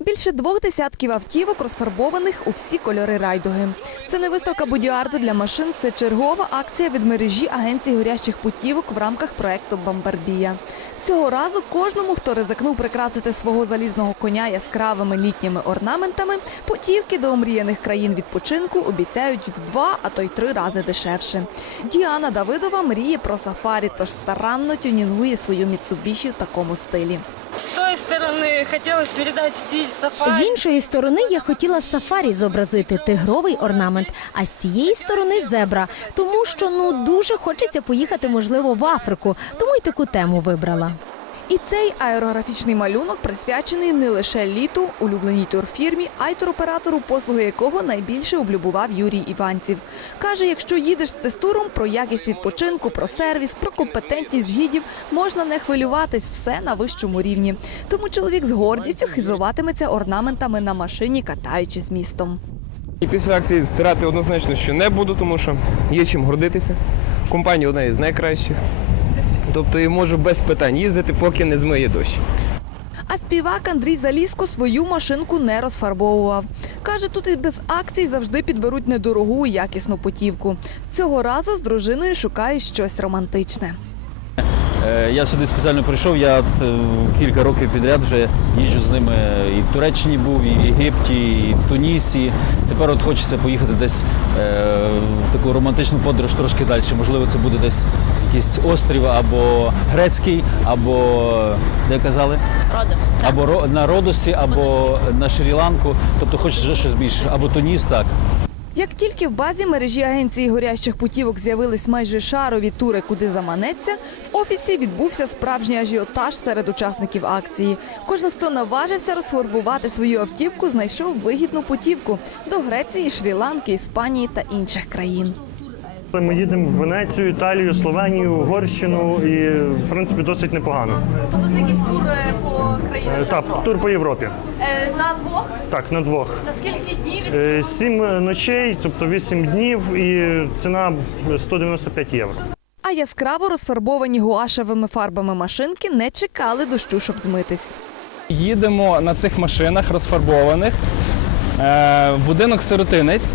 Більше двох десятків автівок розфарбованих у всі кольори райдуги. Це не виставка бодіарду для машин, це чергова акція від мережі агенцій горящих путівок в рамках проекту Бомбардія. Цього разу кожному, хто ризикнув прикрасити свого залізного коня яскравими літніми орнаментами, путівки до омріяних країн відпочинку обіцяють в два, а то й три рази дешевше. Діана Давидова мріє про сафарі, тож старанно тюнінгує свою Mitsubishi в такому стилі. С хотілося передати стиль сафарі. З іншої сторони я хотіла сафарі зобразити тигровий орнамент, а з цієї сторони зебра, тому що ну дуже хочеться поїхати, можливо, в Африку, тому й таку тему вибрала. І цей аерографічний малюнок присвячений не лише літу, улюбленій турфірмі, а й туроператору, послуги якого найбільше облюбував Юрій Іванців. Каже, якщо їдеш з цистуром, про якість відпочинку, про сервіс, про компетентність гідів можна не хвилюватись все на вищому рівні. Тому чоловік з гордістю хизуватиметься орнаментами на машині, катаючись містом. І після акції стирати однозначно, що не буду, тому що є чим гордитися. Компанія одна із найкращих. Тобто я можу без питань їздити, поки не змиє дощ. А співак Андрій Заліско свою машинку не розфарбовував. Каже, тут і без акцій завжди підберуть недорогу і якісну путівку. Цього разу з дружиною шукають щось романтичне. Е, Я сюди спеціально прийшов. Я е, кілька років підряд вже їжджу з ними і в Туреччині був, і в Єгипті, і в Тунісі. Тепер от хочеться поїхати десь е, в таку романтичну подорож трошки далі. Можливо, це буде десь якийсь острів або грецький, або де казали? Родос. Або на Родосі, або на Шрі-Ланку. Тобто хочеться щось більше, або Туніс, так. Як тільки в базі мережі агенції горящих путівок з'явились майже шарові тури, куди заманеться, в офісі відбувся справжній ажіотаж серед учасників акції. Кожен, хто наважився розфарбувати свою автівку, знайшов вигідну путівку до Греції, Шрі-Ланки, Іспанії та інших країн. Ми їдемо в Венецію, Італію, Словенію, Угорщину і в принципі досить непогано. Тобто це якийсь тур по країнах? Е, Так, тур по Європі. На двох? Так, на двох. На скільки днів? Е, Сім ночей, тобто вісім днів, і ціна 195 євро. А яскраво розфарбовані гуашевими фарбами машинки не чекали дощу, щоб змитись. їдемо на цих машинах розфарбованих е, в будинок сиротинець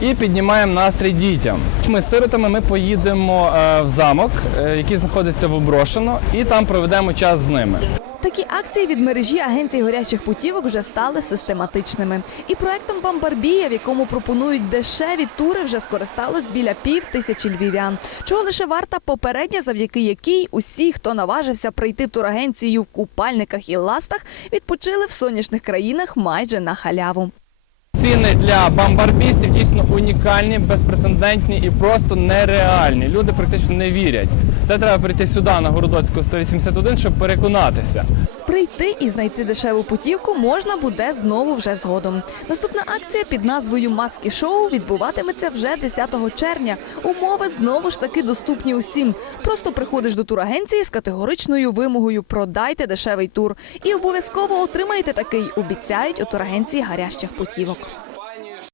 і піднімаємо настрій дітям. Ми з сиротами ми поїдемо е, в замок, е, який знаходиться в Оброшено, і там проведемо час з ними. Такі акції від мережі агенцій горячих путівок вже стали систематичними. І проектом Бамбарбія, в якому пропонують дешеві тури, вже скористалось біля пів тисячі львів'ян. Чого лише варта попередня, завдяки якій усі, хто наважився прийти в турагенцію в купальниках і ластах, відпочили в сонячних країнах майже на халяву. Ціни для бамбарбістів дійсно унікальні, безпрецедентні і просто нереальні. Люди практично не вірять. Це треба прийти сюди на Городоцького 181, щоб переконатися. Прийти і знайти дешеву путівку можна буде знову вже згодом. Наступна акція під назвою Маски шоу відбуватиметься вже 10 червня. Умови знову ж таки доступні усім. Просто приходиш до турагенції з категоричною вимогою продайте дешевий тур і обов'язково отримаєте такий. Обіцяють у турагенції гарящих путівок.